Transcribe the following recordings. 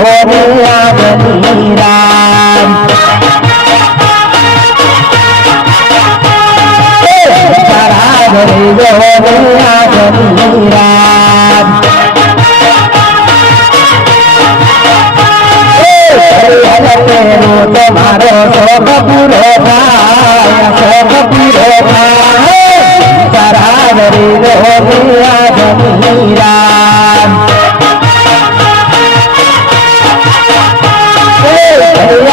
હોરી રામ તારા ઘરે હોરી રામ તમારો શોખ પૂરો થાય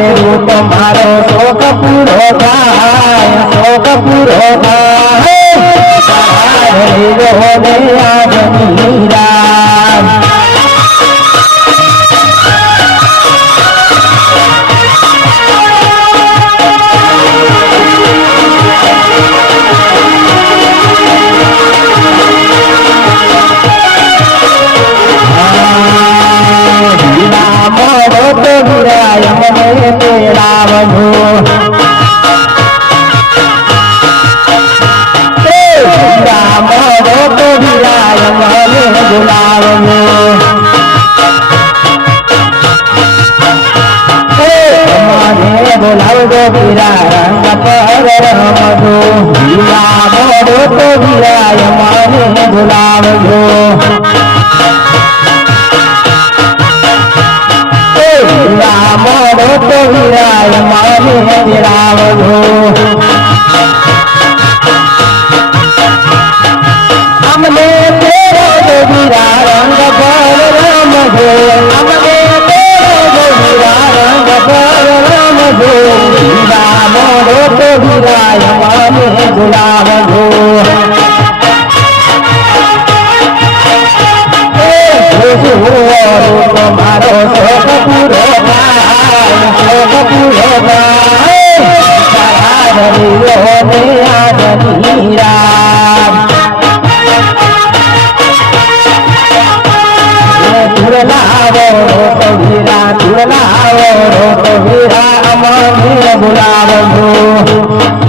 गुरु तुम्हारो शोक पूरा शोक पूरा વીરા રંગ પર રમજો વીરા બોલો તો વીરા મને ભૂલાવજો વીરા બોલો તો અમને તેરો વીરા રંગ પર રમજો અમને ગુલાવજો મારો શોખ પૂરો શોખ પૂરો આદમી રામ લાવો તો વીરા તુર લાવો તો વીરા અમર ભૂલાવજો